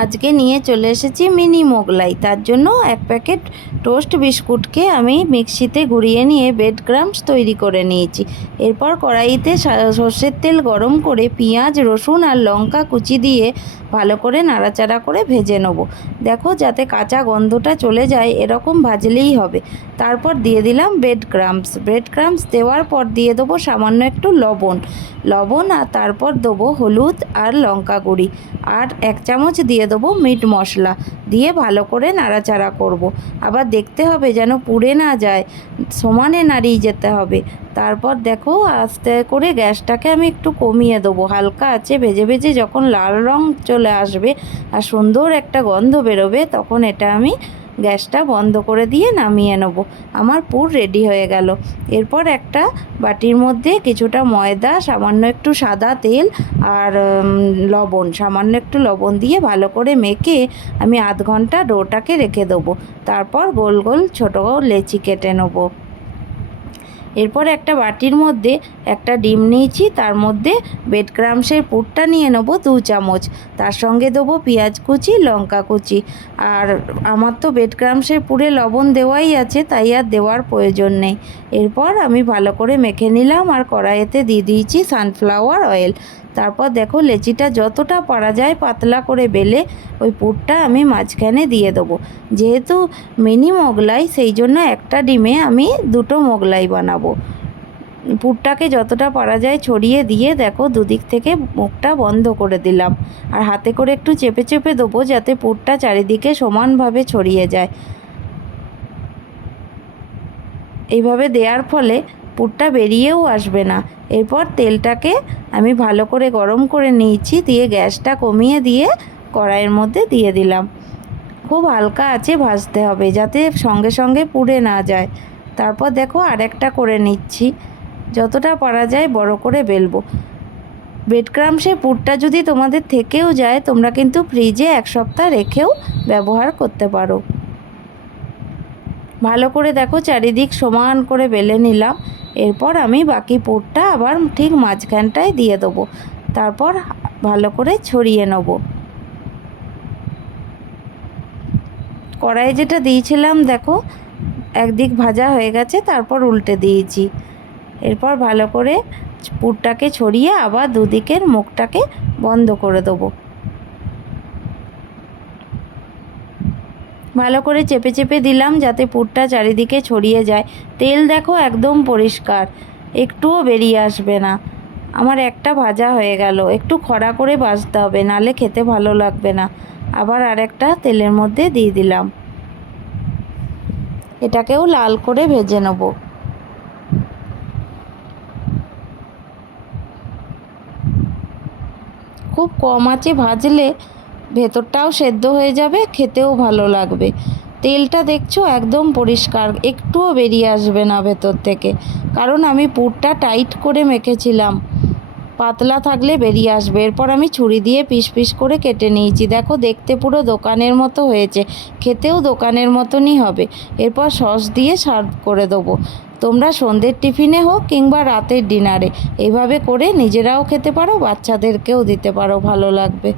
আজকে নিয়ে চলে এসেছি মিনি মোগলাই। তার জন্য এক প্যাকেট টোস্ট বিস্কুটকে আমি মিক্সিতে ঘুরিয়ে নিয়ে বেড ক্রামস তৈরি করে নিয়েছি। এরপর কড়াইতে সর্ষের তেল গরম করে পেঁয়াজ, রসুন আর লঙ্কা কুচি দিয়ে ভালো করে নাড়াচাড়া করে ভেজে নেব। দেখো যাতে কাঁচা গন্ধটা চলে যায়, এরকম ভাজলেই হবে। তারপর দিয়ে দিলাম ব্রেড ক্রামস। ব্রেড ক্রামস দেওয়ার পর দিয়ে দেবো সামান্য একটু লবণ। লবণ আর তারপর দেবো হলুদ আর লঙ্কা গুঁড়ি। আর এক চামচ দিয়ে দেবো মিট মশলা দিয়ে ভালো করে নাড়াচাড়া করব। আবার দেখতে হবে যেন পুড়ে না যায়, সমানে নাড়িয়ে যেতে হবে তারপর দেখো আস্তে করে গ্যাসটাকে আমি একটু কমিয়ে দেবো হালকা আছে ভেজে ভেজে যখন লাল রং চলে আসবে আর সুন্দর একটা গন্ধ বেরোবে, তখন এটা আমি গ্যাসটা বন্ধ করে দিয়ে নামিয়ে নেব। আমার পুর রেডি হয়ে গেল। এরপর একটা বাটির মধ্যে কিছুটা ময়দা, সামান্য একটু সাদা তেল আর লবণ, সামান্য একটু লবণ দিয়ে ভালো করে মেখে আমি আধ ঘণ্টা ডোটাকে রেখে দেবো। তারপর গোল গোল ছোটো লেচি কেটে নেব। এরপর একটা বাটির মধ্যে একটা ডিম নিয়েছি, তার মধ্যে বেড ক্রামসের পুরটা নিয়ে নেব দু চামচ। তার সঙ্গে দেবো পেঁয়াজ কুচি, লঙ্কা কুচি। আর আমার তো বেড ক্রামসের পুরে লবণ দেওয়াই আছে, তাই আর দেওয়ার প্রয়োজন নেই। এরপর আমি ভালো করে মেখে নিলাম আর কড়াইতে দিয়ে দিয়েছি সানফ্লাওয়ার অয়েল তারপর দেখো লেচিটা যতটা পারা যায় পাতলা করে বেলে ওই পুরটা আমি মাঝখানে দিয়ে দেবো। যেহেতু মিনি মোগলাই, সেই জন্য একটা ডিমে আমি দুটো মোগলাই বানাবো। পুরটাকে যতটা পারা যায় ছড়িয়ে দিয়ে দেখো দুদিক থেকে মুখটা বন্ধ করে দিলাম। আর হাতে করে একটু চেপে চেপে দেবো যাতে পুরটা চারিদিকে সমানভাবে ছড়িয়ে যায়। এইভাবে দেওয়ার ফলে পুরটা বেরিয়েও আসবে না। এরপর তেলটাকে আমি ভালো করে গরম করে নিয়েছি, দিয়ে গ্যাসটা কমিয়ে দিয়ে কড়াইয়ের মধ্যে দিয়ে দিলাম। খুব হালকা আছে ভাজতে হবে, যাতে সঙ্গে সঙ্গে পুড়ে না যায়। তারপর দেখো আরেকটা করে নিচ্ছি, যতটা পারা যায় বড় করে বেলবো। ব্রেড ক্রামসের পুরটা যদি তোমাদের থেকেও যায়, তোমরা কিন্তু ফ্রিজে এক সপ্তাহ রেখেও ব্যবহার করতে পারো। ভালো করে দেখো চারিদিক সমান করে বেলে নিলাম। এরপর আমি বাকি পুরটা আবার ঠিক মাঝখানটায় দিয়ে দেবো। তারপর ভালো করে ছড়িয়ে নেব। কড়াইয়ে যেটা দিয়েছিলাম, দেখো, একদিক ভাজা হয়ে গেছে, তারপর উল্টে দিয়েছি। এরপর ভালো করে পুরটাকে ছড়িয়ে আবার দুদিকের মুখটাকে বন্ধ করে দেবো। ভালো করে চেপে চেপে দিলাম যাতে পুরটা চারিদিকে ছড়িয়ে যায়। তেল দেখো একদম পরিষ্কার, একটুও বেরিয়ে আসবে না। আমার একটা ভাজা হয়ে গেল, একটু খরা করে ভাজতে হবে, নালে খেতে ভালো লাগবে না। আবার আরেকটা তেলের মধ্যে দিয়ে দিলাম। এটাকেও লাল করে ভেজে নেব। খুব কম আঁচে ভাজলে ভেতরটাও সেদ্ধ হয়ে যাবে, খেতেও ভালো লাগবে। তেলটা দেখছ একদম পরিষ্কার, একটুও বেরিয়ে আসবে না ভেতর থেকে। কারণ আমি পুরটা টাইট করে মেখেছিলাম। পাতলা থাকলে বেরিয়ে আসবে। এরপর আমি ছুরি দিয়ে পিস পিস করে কেটে নিয়েছি। দেখো দেখতে পুরো দোকানের মতো হয়েছে। খেতেও দোকানের মতনই হবে। এরপর সস দিয়ে সার্ভ করে দেবো। তোমরা সন্ধ্যের টিফিনে হোক কিংবা রাতের ডিনারে, এভাবে করে নিজেরাও খেতে পারো, বাচ্চাদেরকেও দিতে পারো, ভালো লাগবে।